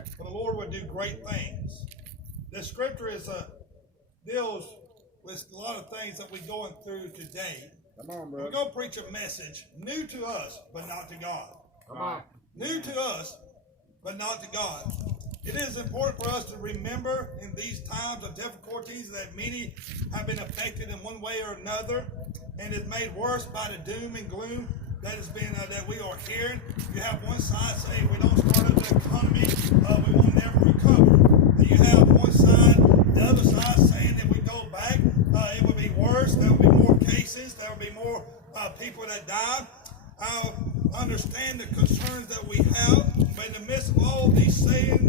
Right. For the Lord would do great things. This scripture deals with a lot of things that we're going through today. Come on, bro. We're going to preach a message new to us, but not to God. Come on. New to us, but not to God. It is important for us to remember in these times of difficulties that many have been affected in one way or another, and is made worse by the doom and gloom that has been that we are hearing. You have one side saying we don't start up the economy, we will never recover. And you have one side, the other side saying that we go back, it will be worse. There will be more cases. There will be more people that die. I understand the concerns that we have, but in the midst of all these saying,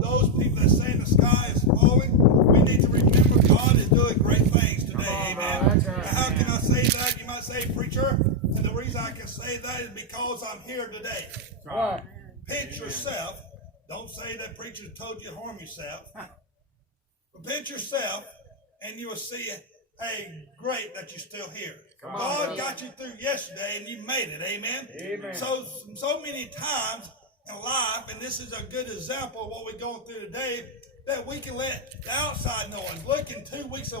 those people that saying the sky is falling, we need to remember God is doing great things today. Amen. Right. How can I say that? You might say, preacher, and the reason I can say that is because I'm here today. Right. Pinch yourself. Don't say that preacher told you to harm yourself. But pinch yourself, and you will see, hey, great that you're still here. God got you through yesterday, and you made it. Amen? Amen. So many times in life, and this is a good example of what we're going through today, that we can let the outside noise, looking 2 weeks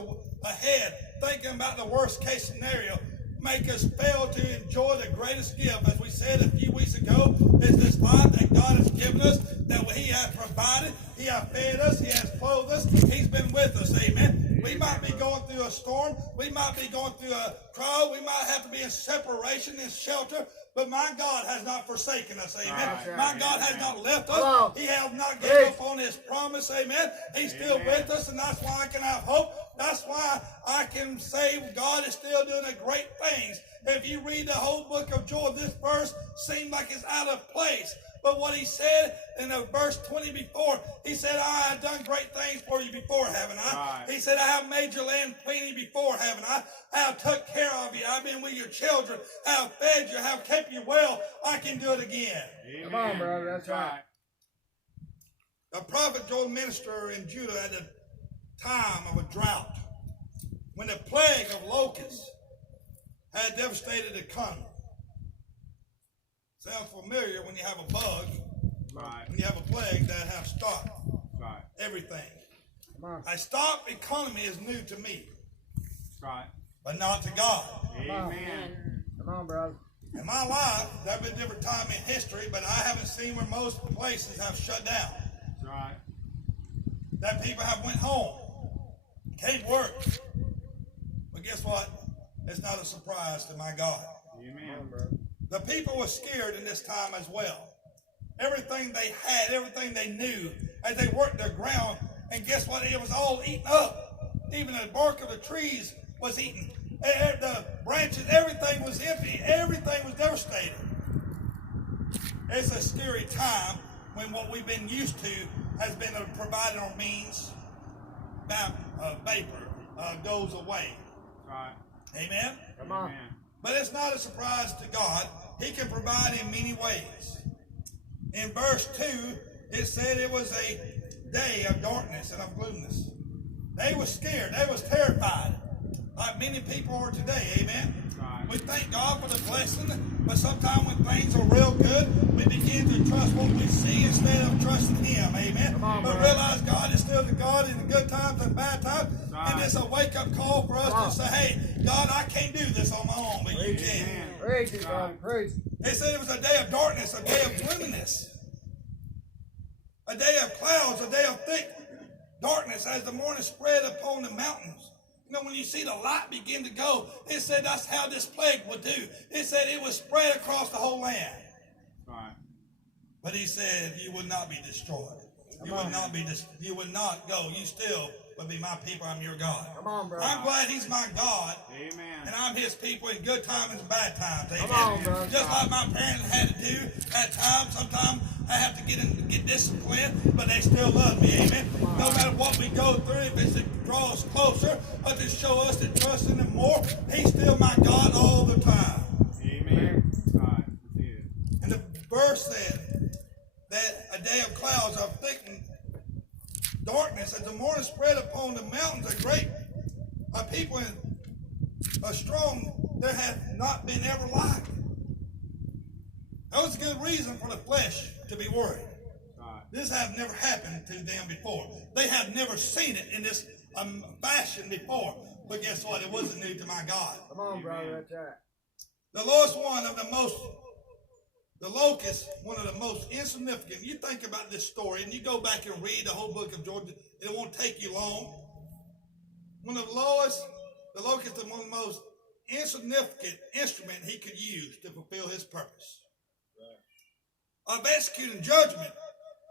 ahead, thinking about the worst case scenario, make us fail to enjoy the greatest gift, as we said a few weeks ago, is this life that God has given us, that He has provided, He has fed us, He has clothed us, He's been with us, amen. We might be going through a storm, we might be going through a trial, we might have to be in separation, in shelter, but my God has not forsaken us, amen. Right. My God has not left us, He has not given up on His promise, amen. He's still with us, and that's why I can have hope. That's why I can say God is still doing great things. If you read the whole book of Joel, this verse seems like it's out of place. But what He said in verse 20 before, He said, I have done great things for you before, haven't I? Right. He said, I have made your land plenty before, haven't I? I have took care of you. I've been with your children. I have fed you. I have kept you well. I can do it again. Amen. Come on, brother. That's right. The prophet Joel ministered in Judah at the time of a drought, when the plague of locusts had devastated the economy. Sounds familiar when you have a bug, right. When you have a plague that have stopped right. Everything. A stopped economy is new to me, right. But not to God. Amen. Come on, brother. In my life, there have been different times in history, but I haven't seen where most places have shut down. Right. That people have went home, can't work. But guess what? It's not a surprise to my God. Amen. The people were scared in this time as well. Everything they had, everything they knew, as they worked the ground, and guess what? It was all eaten up. Even the bark of the trees was eaten. The branches, everything was empty. Everything was devastated. It's a scary time when what we've been used to has been provided on means, vapor goes away. Right. Amen? Come on. Amen. But it's not a surprise to God. He can provide in many ways. In verse 2, it said it was a day of darkness and of gloomness. They were scared. They was terrified. Like many people are today. Amen? Right. We thank God for the blessing, but sometimes when things are real good, we begin to trust what we see instead of trusting Him. Amen? But realize God is still the God in the good times and bad times. Right. And it's a wake-up call for us to say, hey, God, I can't do this on my own, but you can. Praise you, God. Praise. They said it was a day of darkness, a day of gloominess, a day of clouds, a day of thick darkness as the morning spread upon the mountains. You know, when you see the light begin to go, it said that's how this plague would do. It said it would spread across the whole land. Right. But He said you would not be destroyed. You would not be. You would not go. You still would be my people. I'm your God. Come on, bro. I'm glad He's my God. Amen. And I'm His people in good times and bad times. Amen. Come on, bro. Just like my parents had to do at times. Sometimes I have to get disciplined, but they still love me. Amen. No matter what we go through, if it's to draw us closer or to show us to trust in Him more, He's still my God all the time. Amen. Right. And the verse said that a day of clouds of thick darkness, as the morning spread upon the mountains, a great people and a strong there hath not been ever like. That was a good reason for the flesh to be worried. This have never happened to them before. They have never seen it in this fashion before. But guess what? It wasn't new to my God. Come on, brother. That's right. The lowest one of the locust, one of the most insignificant. You think about this story and you go back and read the whole book of Georgia, it won't take you long. One of the locust is one of the most insignificant instrument he could use to fulfill his purpose. Of executing judgment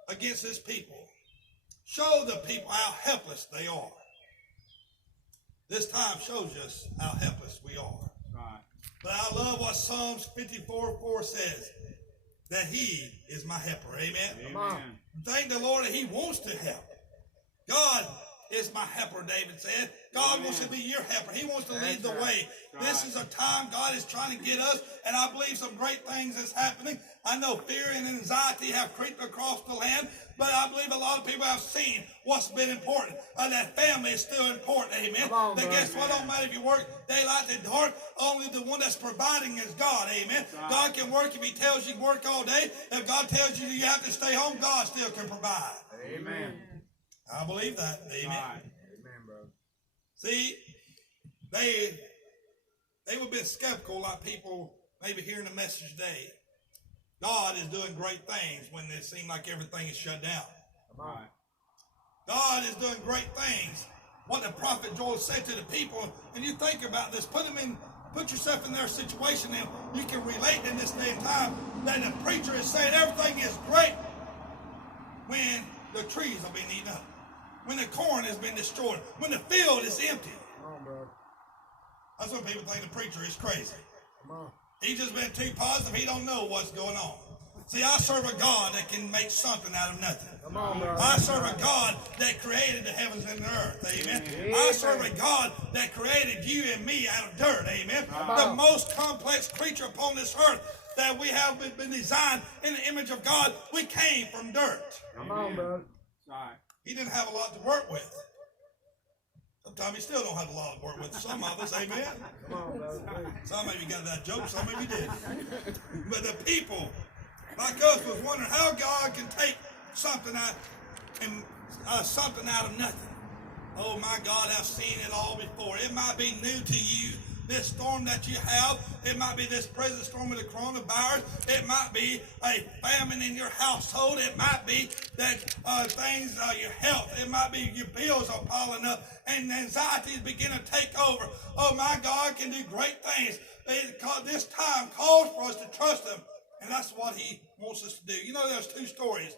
against his people. Show the people how helpless they are. This time shows us how helpless we are. But I love what Psalms 54:4 says, that he is my helper. Amen? Amen. Thank the Lord that he wants to help. God is my helper, David said. God wants to be your helper. He wants to lead the way. This is a time God is trying to get us, and I believe some great things is happening. I know fear and anxiety have creeped across the land, but I believe a lot of people have seen what's been important. That family is still important, amen. That guess what? Don't matter if you work daylight to dark, only the one that's providing is God, amen. God can work if he tells you to work all day. If God tells you you have to stay home, God still can provide. Amen. I believe that, amen. Amen, brother. See, they would have been skeptical like people maybe hearing the message today. God is doing great things when it seems like everything is shut down. God is doing great things. What the prophet Joel said to the people, and you think about this, put yourself in their situation, and you can relate in this day and time that the preacher is saying everything is great when the trees are being eaten up, when the corn has been destroyed, when the field is empty. Come on, brother. That's when people think the preacher is crazy. Come on. He's just been too positive. He don't know what's going on. See, I serve a God that can make something out of nothing. Come on, brother. I serve a God that created the heavens and the earth. Amen. I serve a God that created you and me out of dirt. Amen. The most complex creature upon this earth that we have been designed in the image of God. We came from dirt. Come on, brother. He didn't have a lot to work with. Sometimes he still don't have a lot to work with. Some of us, amen. Come on, brother. Please. Some of you got that joke, some of you didn't. But the people like us was wondering how God can take something out of nothing. Oh my God, I've seen it all before. It might be new to you. This storm that you have, it might be this present storm of the coronavirus. It might be a famine in your household. It might be that your health. It might be your bills are piling up and anxiety is beginning to take over. Oh my God can do great things. This time calls for us to trust him. And that's what he wants us to do. You know, there's two stories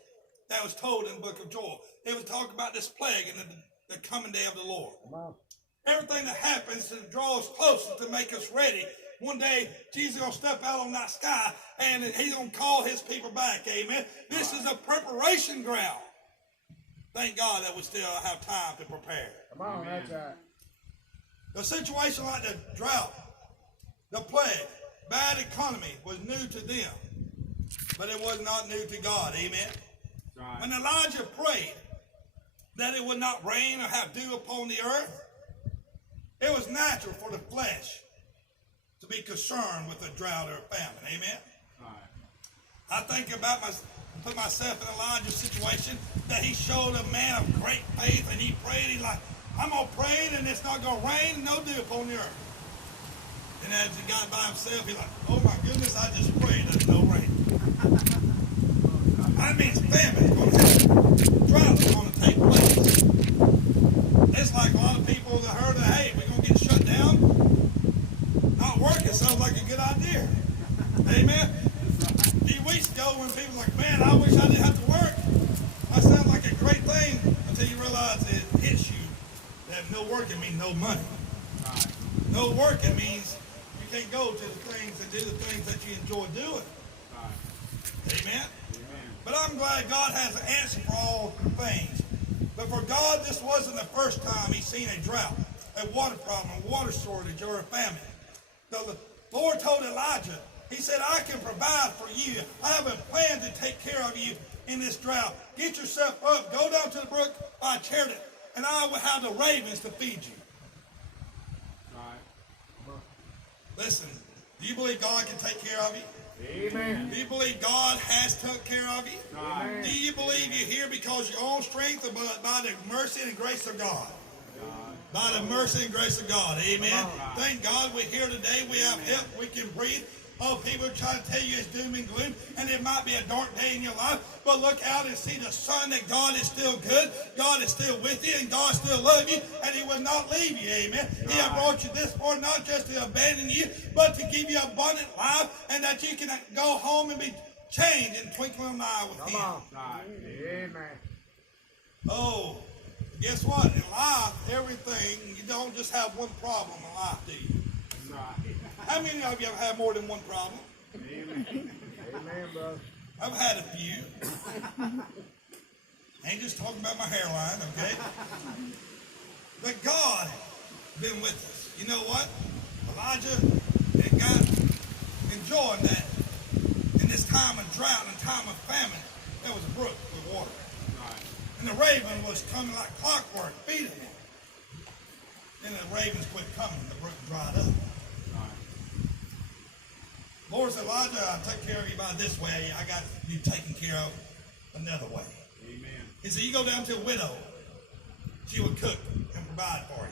that was told in the book of Joel. It was talking about this plague and the coming day of the Lord. Come on. Everything that happens to draw us closer to make us ready. One day, Jesus is going to step out on that sky and he's going to call his people back. Amen. This is a preparation ground. Thank God that we still have time to prepare. Come on, that's right. The situation like the drought, the plague, bad economy was new to them. But it was not new to God. Amen. When Elijah prayed that it would not rain or have dew upon the earth, it was natural for the flesh to be concerned with a drought or a famine. Amen. I think about put myself in Elijah's situation, that he showed a man of great faith and he prayed. He's like, I'm going to pray and it's not going to rain, no dew upon the earth. And as he got by himself, he's like, oh my goodness, I just prayed there's no rain. That means famine is going to happen. Drought is going to take place. It's like a lot of people that heard that, hey, we're going to get shut down. Not working sounds like a good idea. Amen. A few weeks ago when people were like, man, I wish I didn't have to work. That sounds like a great thing until you realize it hits you that no working means no money. No working means you can't go to the things and do the things that you enjoy doing. Amen. But I'm glad God has an answer for all things. But for God, this wasn't the first time he's seen a drought, a water problem, a water shortage, or a famine. The Lord told Elijah, he said, I can provide for you. I have a plan to take care of you in this drought. Get yourself up, go down to the brook by Cherith, and I will have the ravens to feed you. Listen, do you believe God can take care of you? Amen. Do you believe God has took care of you? Amen. Do you you believe you're here because of your own strength or by the mercy and grace of God? By the mercy and grace of God. Amen. Thank God we're here today. We have help. We can breathe. Oh, people are trying to tell you it's doom and gloom, and it might be a dark day in your life, but look out and see the sun that God is still good, God is still with you, and God still loves you, and He will not leave you, amen. He has brought you this far not just to abandon you, but to give you abundant life, and that you can go home and be changed in twinkling of an eye with Him. Amen. Oh, guess what? In life, everything, you don't just have one problem in life, do you? How many of you have had more than one problem? Amen, brother. I've had a few. I ain't just talking about my hairline, okay? But God has been with us. You know what? Elijah and God enjoying that in this time of drought and time of famine. There was a brook with water. And the raven was coming like clockwork, feeding him. Then the ravens quit coming, the brook dried up. Lord said, Elijah, I'll take care of you by this way. I got you taken care of another way. Amen. He said, you go down to a widow. She would cook and provide for you.